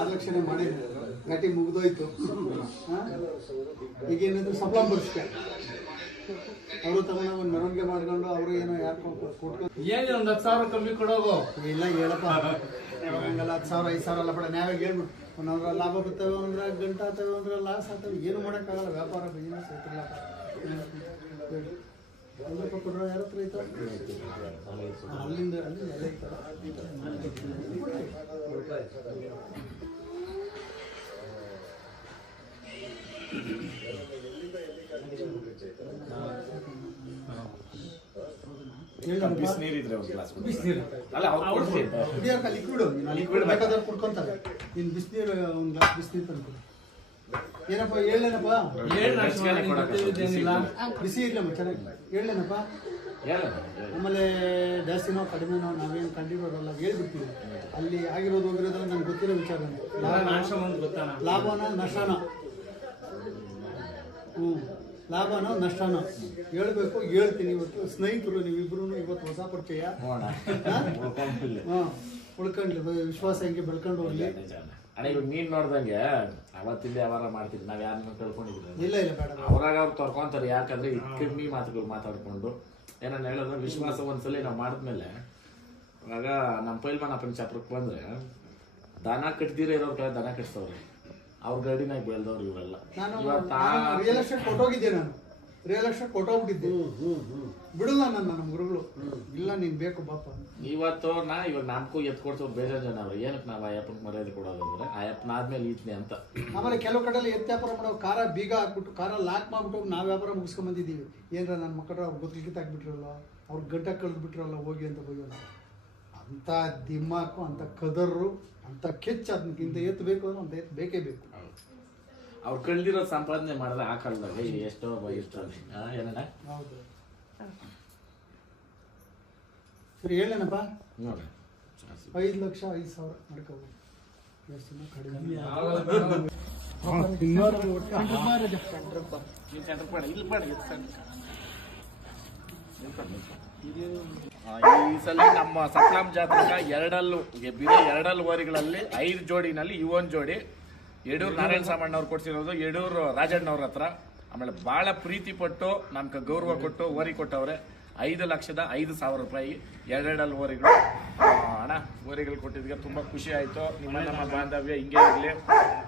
ಆಲಕ್ಷಣೆ ಮಾಡಿ ಗಟ್ಟಿ ಮುಗಿದೋಯ್ತು. ಈಗೇನಾದ್ರು ಸಪ್ಲಂ ಬರ್ಸ್ಕೆ ಅವರು ತಗೊಂಡು ಒಂದು ಮೆರವಣಿಗೆ ಮಾಡ್ಕೊಂಡು ಅವರು ಏನೋ ಯಾರು ಕೊಟ್ಕೊಂಡು ಏನು ಒಂದು 10,000 ಕಮ್ಮಿ ಕೊಡೋದು ಇಲ್ಲ ಹೇಳಪ್ಪ. ಹಂಗಲ್ಲ 10,000 5,000 ಅಲ್ಲ ಬೇಡ. ನಾವೇ ಹೇಳ್ಬಿಟ್ಟು ಒಂದೊಂದ್ರ ಲಾಭ ಬರ್ತವೆ, ಒಂದ್ರ ಗಂಟೆ ಆಗ್ತವೆ, ಒಂದ್ರ ಲಾಸ್ ಆಗ್ತವೆ. ಏನು ಮಾಡೋಕ್ಕಾಗಲ್ಲ. ವ್ಯಾಪಾರ ಬಿಸ್ನೆಸ್ ಐತಿಲ್ಲ. ಕೊಟ್ಟರು ಯಾರ ಹತ್ರ ಐತ ಅಲ್ಲಿಂದ ಎಲ್ಲ ಐತಲ್ಲ. ಲಿಕ್ವಿಡ್ ಬೇಕಾದ್ರೆ ಕುಡ್ಕೊಂತಾರೆ. ಇನ್ನು ಬಿಸಿನೀರು ಒಂದು ಗ್ಲಾಸ್ ಬಿಸಿನೀರು ತಂದು ಏನಪ್ಪ ಹೇಳೇನಪ್ಪ, ಬಿಸಿ ಇರ್ಲಮ್ಮ ಚೆನ್ನಾಗಿ ಹೇಳೇನಪ್ಪ. ಆಮೇಲೆ ಜಾಸ್ತಿನೋ ಕಡಿಮೆನೋ ನಾವೇನು ಕಂಡಿರೋರಲ್ಲ, ಹೇಳ್ಬಿಡ್ತೀವಿ. ಅಲ್ಲಿ ಆಗಿರೋದು ಹೋಗಿರೋದು ನನ್ಗೆ ಗೊತ್ತಿರೋ ವಿಚಾರ. ಲಾಭನ ನಷ್ಟನ, ಲಾಭನೋ ನಷ್ಟನೋ ಹೇಳ್ಬೇಕು. ಹೇಳ್ತೀನಿ. ಇವತ್ತು ಸ್ನೇಹಿತರು ನೀವಿಬ್ರು, ಇವತ್ತು ಹೊಸ ಪರಿಚಯ. ಉಳ್ಕೊಂಡ್ಲಿ ವಿಶ್ವಾಸ ಹೆಂಗೆ ಬೆಳ್ಕೊಂಡು ಹೋಗ್ಲಿ. ಅಣ್ಣ ಇವಾಗ ನೀನ್ ನೋಡ್ದಂಗೆ ಅವತ್ತಿಂದ ವ್ಯವಹಾರ ಮಾಡ್ತೀವಿ. ನಾವ್ ಯಾರನ್ನ ತಿಳ್ಕೊಂಡಿದ್ದೀವಿ? ಇಲ್ಲ ಇಲ್ಲ ಬೇಡ. ಅವ್ರಾಗ ಅವ್ರು ತೊರ್ಕೊಂತಾರೆ. ಯಾಕಂದ್ರೆ ಕಮ್ಮಿ ಮಾತುಗಳು ಮಾತಾಡ್ಕೊಂಡು ಏನನ್ನ ಹೇಳಿದ್ರೆ ವಿಶ್ವಾಸ ಒಂದ್ಸಲಿ ನಾವ್ ಮಾಡಿದ್ಮೇಲೆ ಇವಾಗ ನಮ್ಮ ಪೈಲ್ಮಾನ್ ಅಪ್ಪನ ಚಾಪ್ರಕ್ಕೆ ಬಂದ್ರೆ ದನ ಕಟ್ದಿರ ಇರೋರ್ ಕಡೆ ದನ ಕಟ್ಸ್ತವ್ರಿ. ಅವ್ರ ಗಡಿನಾಗ ಬೆಳೆದವ್ರು ಇವರೆಲ್ಲ. ರಿಯಲ್ ಎಸ್ಟೇಟ್ ಕೊಟ್ಟೋಗಿದ್ದೆ. ನಾನು ರಿಯಲ್ ಎಸ್ಟೇಟ್ ಕೊಟ್ಟೋಗ್ಬಿಟ್ಟಿದ್ದೆ. ಬಿಡಲ್ಲ ನಮ್ಮ ಗುರುಗಳು. ಇಲ್ಲ ನೀನ್ ಬೇಕು ಬಾಪ. ಇವತ್ತು ಇವಾಗ ನಮ್ಗೂ ಎತ್ ಕೊಡ್ಸೋರು ಬೇಜಾರ್ ಜನ ಅವ್ರು. ಏನಕ್ಕೆ ನಾವ್ ಅಯ್ಯಪ್ಪನ ಮರ್ಯಾದೆ ಕೊಡೋದಂದ್ರೆ ಅಯ್ಯಪ್ಪನ ಆದ್ಮೇಲೆ ಈತ್ನೆ ಅಂತ. ಆಮೇಲೆ ಕೆಲವು ಕಡೆಯಲ್ಲಿ ಎತ್ತು ವ್ಯಾಪಾರ ಮಾಡೋ ಕಾರ ಬೀಗ ಹಾಕ್ಬಿಟ್ಟು ಕಾರ ಲಾಕ್ ಮಾಡ್ಬಿಟ್ಟು ನಾವ್ ವ್ಯಾಪಾರ ಮುಗಿಸ್ಕೊಂಡ್ ಬಂದಿದ್ದೀವಿ. ಏನ್ರ ನನ್ನ ಮಕ್ಕಳು ಅವ್ರು ಗೊತ್ತಿಗೆ ಹಾಕ್ಬಿಟ್ರಲ್ಲ, ಅವ್ರ ಗಂಟ ಕಳೆದು ಬಿಟ್ರಲ್ಲ ಹೋಗಿ ಅಂತ ಹೋಗ್ಯಲ್ಲ. ಅಂತ ದಿಮ್ಮಾಕು, ಅಂತ ಕದರ್ರು, ಅಂತ ಕೆಚ್ಚ. ಅದಕ್ಕಿಂತ ಎತ್ತು ಬೇಕು ಅಂದ್ರೆ ಅಂತ ಎತ್ತು ಬೇಕೇ ಬೇಕು. ಅವ್ರು ಕಳ್ದಿರೋ ಸಂಪಾದನೆ ಮಾಡಿದ್ರೆ ಆ ಕಾಲದಾಗ ಎಷ್ಟೋ ಇರ್ತದೆ. ಏನಣ್ಣ? ಹೌದು. ಸರಿ ಹೇಳೇನಪ್ಪ. ನೋಡ್ರಿ 5,05,000 ಮಾಡ್ಕೋಬೋದು. ಈ ಸಲ ನಮ್ಮ ಸಪ್ಲಾಂ ಜಾತ್ರೆಗ ಬಿರೋ 2 ಓರಿಗಳಲ್ಲಿ 5 ಜೋಡಿನಲ್ಲಿ ಇವೊಂದು ಜೋಡಿ ಯಡೂರು ನಾರಾಯಣ ಸಾಮಣ್ಣವ್ರು ಕೊಡ್ಸಿರೋದು, ಯಡೂರು ರಾಜಣ್ಣವ್ರ ಹತ್ರ. ಆಮೇಲೆ ಬಹಳ ಪ್ರೀತಿ ಪಟ್ಟು ನಮ್ಗೆ ಗೌರವ ಕೊಟ್ಟು ಓರಿ ಕೊಟ್ಟವ್ರೆ. 5,05,000 ರೂಪಾಯಿ 2 ಓರಿಗಳು. ಅಣ್ಣ ಓರಿಗಳು ಕೊಟ್ಟಿದ್ಗೆ ತುಂಬಾ ಖುಷಿ ಆಯ್ತು. ನಮ್ಮ ಬಾಂಧವ್ಯ ಹಿಂಗೆ ಇರಲಿ.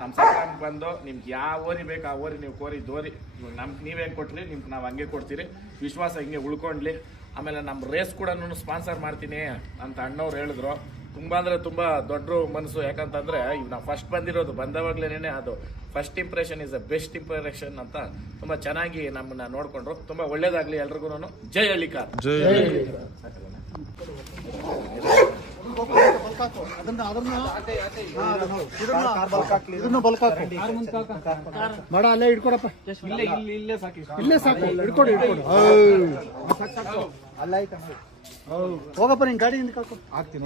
ನಮ್ಮ ಸಪ್ಲಾಂಗೆ ಬಂದು ನಿಮ್ಗೆ ಯಾವ ಓರಿ ಬೇಕು ಆ ಓರಿ ನೀವು ಕೋರಿದ್ದು ಓರಿ ನಮ್ಗೆ ನೀವೇನು ಕೊಟ್ರಿ ನಿಮ್ಗೆ ನಾವು ಹಂಗೆ ಕೊಡ್ತೀರಿ. ವಿಶ್ವಾಸ ಹಿಂಗೆ ಉಳ್ಕೊಂಡ್ಲಿ. ಆಮೇಲೆ ನಮ್ಮ ರೇಸ್ ಕೂಡ ಸ್ಪಾನ್ಸರ್ ಮಾಡ್ತೀನಿ ಅಂತ ಅಣ್ಣವ್ರು ಹೇಳಿದ್ರು. ತುಂಬಾ ಅಂದ್ರೆ ತುಂಬಾ ದೊಡ್ಡ ಮನಸ್ಸು. ಯಾಕಂತಂದ್ರೆ ಇವ್ ನಾವು ಫಸ್ಟ್ ಬಂದಿರೋದು, ಬಂದವಾಗ್ಲೇನೆ ಅದು first impression is the best impression ಅಂತ ತುಂಬಾ ಚೆನ್ನಾಗಿ ನಮ್ಮನ್ನ ನೋಡ್ಕೊಂಡ್ರು. ತುಂಬಾ ಒಳ್ಳೇದಾಗ್ಲಿ ಎಲ್ರಿಗೂ. ಜೈ ಹಳ್ಳಿಕಾರ್. ಬೇಡ, ಅಲ್ಲೇ ಇಟ್ಕೊಡಪ್ಪ. ಇಲ್ಲೇ ಸಾಕು. ಹಿಡ್ಕೊಡು. ಅಲ್ಲ ಆಯ್ತಾ? ಹೋಗಪ್ಪ, ನಿನ್ ಗಾಡಿ ಹಾಕ್ತೀನಿ.